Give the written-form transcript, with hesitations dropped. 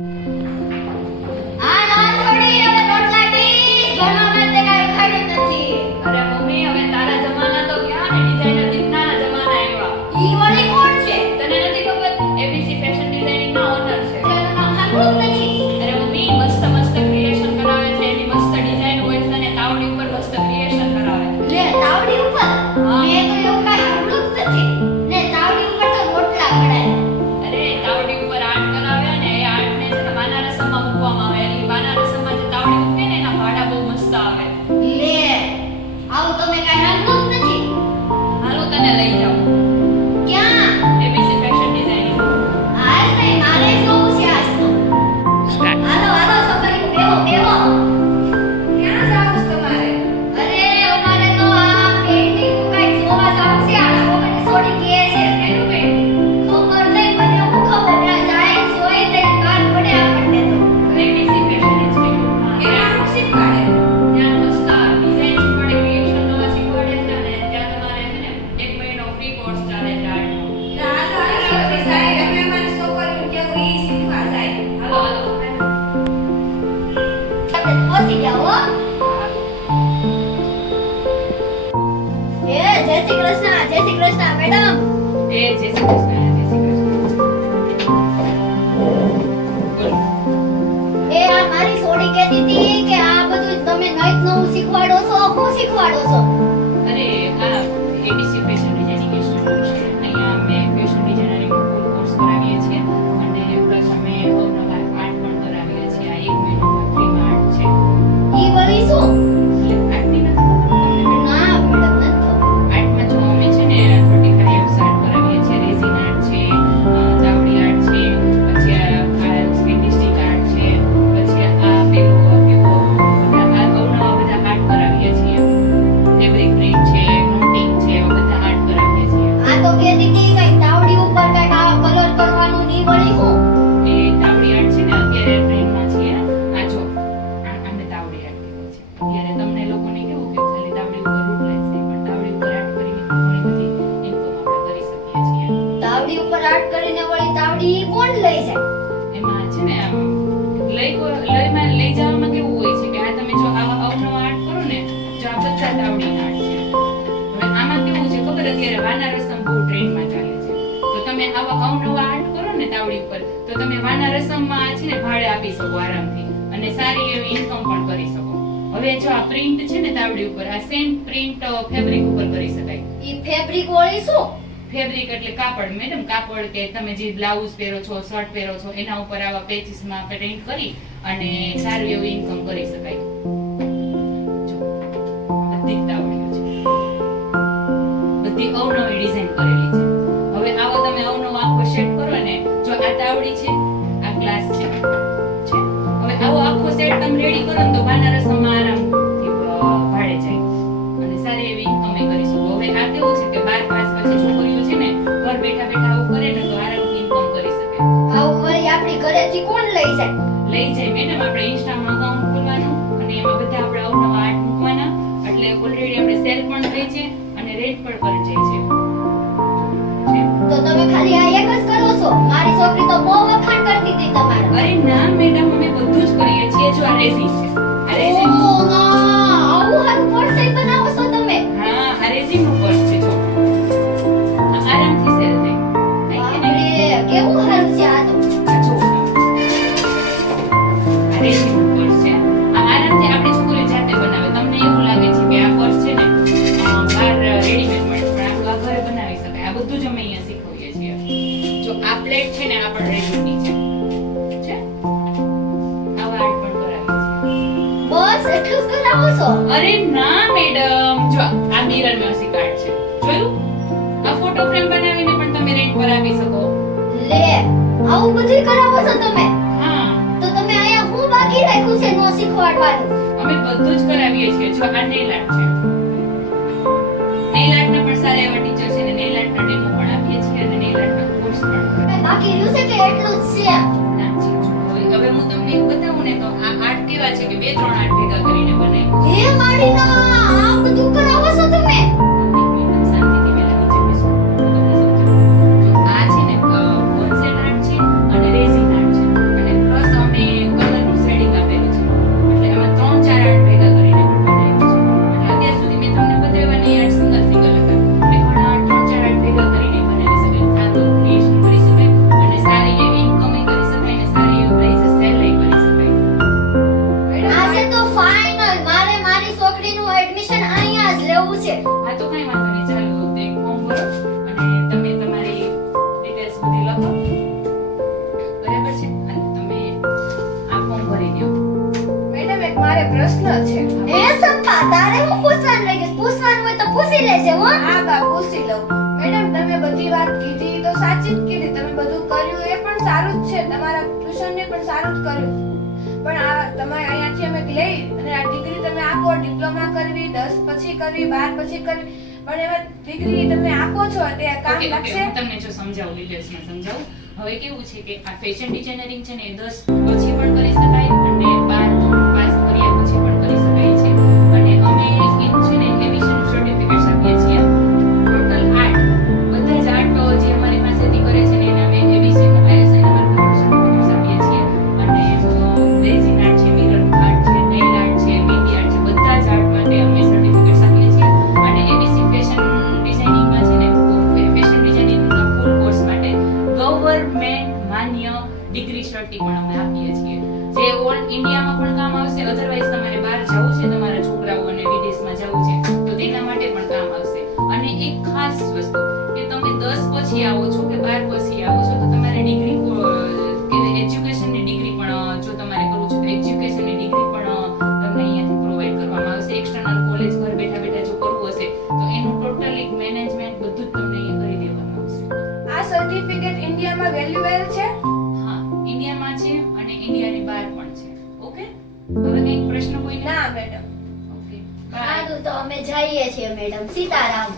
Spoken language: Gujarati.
આ ના છોડી હવે રોટલા ટી ઘરમાં તે કાઈ ખાઈ નથી. અરે મમ્મી હવે તારા જમાના તો ગયા ને ડિઝાઇનર દીકરાના જમાના આવ્યા. ઈ વળી કોણ છે? તને નથી ખબર એબીસી ફેશન ડિઝાઇનિંગ ના ઓનર છે. તેનું નામ સાંભળ્યું જ નથી. અરે મમ્મી મસ્ત મસ્ત ક્રિએશન કરાવે છે એની મસ્ત ડિઝાઇન હોય છે અને તાવડી ઉપર મસ્ત ક્રિએશન કરાવે. લે તાવડી ઉપર હા. મેં તો એવું કાઈ સાંભળ્યું જ નથી. ને તાવડી ઉપર તો રોટલા ઘડાય. અરે તાવડી ઉપર આર્ટ કરાવે અને એ આર્ટ ને છે ને બાના રસમમાં મૂકવામાં આવે. એટલે બાના રસમમાં જે તાવડી મૂકે ને એના ભાડા બહુ મસ્ત આવે. લે આવું તો મેં કાઈ સાંભળ્યું જ નથી. હાલો તને લઈ જાઉં ક્યાં? ABC fashion designing. આજ નહીં મારે જોવું છે આજ તો. હાલો હાલો છોકરી બેહો બેહો. ક્યાં જાવ છો તમારે? અરે અમારે તો આ પેઇન્ટિંગ કાઈ જોવા જાવું છે. આ છોકરી છોડી કે છે એનું પેઇન્ટ ખબર નહીં મને હું ખબર ના જાય જોઈ દે કાન પડે આપણને તો. એબીસી ફેશન ઇન્સ્ટિટ્યૂટ એના હું શીખવાડે. ત્યાં મસ્ત ડિઝાઇન શીખવાડે ક્રિએશન નવા શીખવાડે છે અને ત્યાં તમારે છે ને 1 મહિનો ફ્રી કોર્સ ચાલે છે આર્ટનો. હાલો હાલો આપણે પહોંચી ગયા હો. એ જય શ્રી કૃષ્ણ મેડમ. એ જય શ્રી કૃષ્ણ જય શ્રી કૃષ્ણ. બોલો. એ આ મારી છોડી કહેતી હતી કે આ બધું તમે નઈ નવું શીખવાડો છો. શું શીખવાડો છો? અરે આ એબીસી ફેશન ડિઝાઇનિંગ ઇન્સ્ટિટ્યૂટ છે. અહીંયા અમે ફેશન ડિઝાઇનરિંગ કોર્સ કરાવીએ છીએ અને પ્લસ અમે અવનવા આર્ટ પણ કરાવીએ છીએ. આ 1 મહિનાનો ફ્રીમાં આર્ટ છે. ઈ વળી શું? એટલે આર્ટની નથી ખબર તમને? ના મેડમ નથી ખબર. આર્ટમાં જો અમે છે ને 35 એપ્સ આર્ટ કરાવીએ છીએ. રેઝિન આર્ટ છે, તાવડી આર્ટ છે, પછી આ સ્કેટિસ્ટિક આર્ટ છે, પછી આ પેલું કેવું બધા અવનવા બધા આર્ટ કરાવીએ છીએ. ફેબ્રિક પ્રિન્ટ છે, નોટિંગ છે, એવા બધા આર્ટ કરાવીએ છીએ. આ તો કહેતી હતી કઈ તાવડી ઉપર કઈક આ કલર કરવાનું ની વળી શું? એ તાવડી આર્ટ છે ને અત્યારે ટ્રેન્ડમાં છે. આ જો આને તાવડી આર્ટ કહેવાય છે. અત્યારે તમને લોકોને કેવું કે ખાલી તાવડી ઉપર રૂટલેસ છે, પણ તાવડી ઉપર આર્ટ કરીને ઘણી બધી ઇન્કમ આપણે કરી શકીએ છીએ. તાવડી ઉપર આર્ટ કરીને વળી તાવડી ઈ કોણ લઈ જાય? એમાં છે ને આમ લયમાં લઈ જવામાં કેવું હોય છે કે આ તમે જો આવા અવનવા આર્ટ કરો ને, જો આ બધા તાવડી આર્ટ છે. હવે આમાં કેવું છે ખબર, અત્યારે વાના રસમ બહુ ટ્રેન્ડમાં ચાલે છે. તો તમે આવા અવનવા આર્ટ કરો ને તાવડી ઉપર, તો તમે વાના રસમમાં છે ને ભાડે આપી શકો આરામથી અને સારી એવી ઇન્કમ પણ કરી શકો. હવે જો આ પ્રિન્ટ છે ને તાવડી ઉપર, આ સેમ પ્રિન્ટ ફેબ્રિક ઉપર કરી શકાય. ઈ ફેબ્રિક વળી શું? ફેબ્રિક એટલે કાપડ મેડમ. કાપડ કે તમે જે બ્લાઉઝ પહેરો છો, શર્ટ પહેરો છો, એના ઉપર આવા પેચીસમાં પ્રિન્ટ કરી અને સારું એવું ઇન્કમ કરી શકાય. જો, બધી જ તાવડીઓ છે, બધી અવનવી ડિઝાઇન કરેલી છે. હવે આવો તમે અવનવો આખો સેટ કરો ને, જો આ તાવડી છે, આ ગ્લાસ છે. હવે આવો આખો સેટ તમે રેડી કરો ને તો બાના રસમમાં આરામથી ભાડે જાય અને સારી એવી ઇન્કમ કરી શકો. હવે આ કેવું છે કે 12 પાસ પછી છોકરીઓ છે ને ઘર બેઠા બેઠા આવું કરે ને તો આરામથી ઇન્કમ કરી શકે. આવું વળી આપણી ઘરેથી કોણ લઈ જાય? લઈ જાય મેડમ. આપણે ઇન્સ્ટામાં અકાઉન્ટ ખોલવાનું અને એમાં બધા આપણે અવનવા આર્ટ મૂકવાના, એટલે ઓલરેડી આપણે સેલ પણ થઈ છે અને રેટ પણ કરી જાય છે. તો તમે ખાલી આ એક જ કરો છો? મારી છોકરી તો બહુ વખાણ કરતી હતી તમારા. અરે ના મેડમ, અમે બધું જ કરીએ છીએ. જો આ રેઝિન છે, આ રેઝિન. ઓહ, આવું હારું પર્સ બનાવો છો તમે? હા, આ રેઝિન નું પર્સ છે. જો આ આરામથી સેલ થાય. બાપરે, કેવું હારું છે આ તો. આ જો આ રેઝિન નું પર્સ છે. આ આરામથી આપણી છોકરીઓ જાતે બનાવે. તમને એવું લાગે છે કે આ પર્સ છે ને બહાર રેડીમેડ મળે, પણ આપણે આ ઘરે બનાવી શકાય. આ બધું જ અમે અહીંયા શીખવીએ છીએ. જો આ પ્લેટ છે ને આ પણ રેઝિનની છે. આવા આર્ટ પણ કરાવીએ છીએ. બસ એટલું જ કરાવો છો? અરે ના મેડમ, જો આ મિરર મ્યુઝિક આર્ટ છે. જોયું? આ ફોટો ફ્રેમ બનાવીને પણ તમે રેન્ટ પર આપી શકો. લે, આવું બધું કરાવો છો તમે? હા, તો તમે અહીંયા હું બાકી રાખ્યું છે નો શીખવાડવાનું? અમે બધું જ કરાવીએ છીએ. જો આ નેલ આર્ટ છે. નેલ આર્ટના પણ સારા એવા ટીચર છે ને નેલ આર્ટના ડેમો પણ આપીએ છીએ અને નેલ આર્ટના કોર્સ પણ. બાકી રહ્યું છે કે એટલું જ છે? ના છે. હવે હું તમને એક બતાવું ને તો આ આર્ટ કેવા છે કે 2-3 આર્ટ ભેગા કરીને બનાવ્યું છે. હે માડીના, આ બધું કરાવો છો તમે? એકદમ શાંતિથી પહેલા નીચે બેસો. હું તમને સમજાવું. જો આ છે ને કોન્સેપ્ટ આર્ટ છે અને રેઝિન આર્ટ છે અને પ્લસ પ્રશ્ન છે. હે સંપા તારે હું પૂછવાનું રહી ગયું? પૂછવાનું હોય તો પૂછી લેજે હો. હા બા પૂછી લઉં. મેડમ તમે બધી વાત કીધી તો સાચી જ કીધી. તમે બધું કર્યું એ પણ સારું જ છે. તમારા ટ્યુશનને પણ સારું જ કર્યું. પણ આ તમે અહીંયાથી અમે લઈ અને આ ડિગ્રી તમે આપો, ડિપ્લોમા કરવી, 10 પછી કરવી, 12 પછી કરવી, પણ એમાં ડિગ્રી તમે આપો છો તે કામ ઓકે, લાગશે? હું તમને જો સમજાવું, ડિટેલ્સમાં સમજાવું. હવે કેવું છે કે આ ફેશન ડિઝાઇનરિંગ છે ને એ 10 પછી પણ કરી શકાય અને 12 પાસ કર્યા પછી પણ કરી શકાય છે. અને અમે ઇન છે ને એમિશન સર્ટિફિકેટ્સ આપીએ છીએ. ટોટલ 8 બધા જ 8 જે અમારી પાસેથી કરે છે ને એને અમે એબીસી આઈએસઆઈ નંબર સર્ટિફિકેટ્સ આપીએ છીએ. અને રેઝિન આર્ટ છે, મિરર આર્ટ છે, નેઇલ આર્ટ છે, બીબી આર્ટ છે, બધા જ આર્ટ માટે અમે સર્ટિફિકેટ્સ આપીએ છીએ. અને એબીસી ફેશન ડિઝાઇનિંગમાં છે ને ફેશન ડિઝાઇનિંગના ફૂલ કોર્સ માટે ગવર્નમેન્ટ માન્ય ડિગ્રી સર્ટી પણ અમે આપીએ છીએ, જે ઓલ ઇન્ડિયામાં પણ કામ આવશે. અધરવાઇઝ તમારે બહાર જવું છે, તમારા છોકરાઓને વિદેશમાં જવું છે તો તેના માટે પણ કામ આવશે. અને એક ખાસ વસ્તુ કે તમે 10 પછી આવો છો કે 12 પછી આવો છો તો તમારે ડિગ્રી કે એજ્યુકેશનની ડિગ્રી પણ જો તમારે કરવું છે તો એજ્યુકેશનની ડિગ્રી પણ તમને અહીંયાથી પ્રોવાઈડ કરવામાં આવશે. એક્સટર્નલ કોલેજ ઘર બેઠા બેઠા જો કરવું હશે તો એનું ટોટલી મેનેજમેન્ટ બધું જ તમને અહીંયા કરી દેવામાં આવશે. આ સર્ટિફિકેટ ઇન્ડિયામાં વેલ્યુએબલ છે? હા, ઇન્ડિયામાં છે અને ઇન્ડિયાની બહાર પણ છે. ઓકે, હવે કંઈક પ્રશ્ન કોઈ ના મેડમ. Okay, by. સારું તો અમે જઈએ છીએ મેડમ. સીતારામ.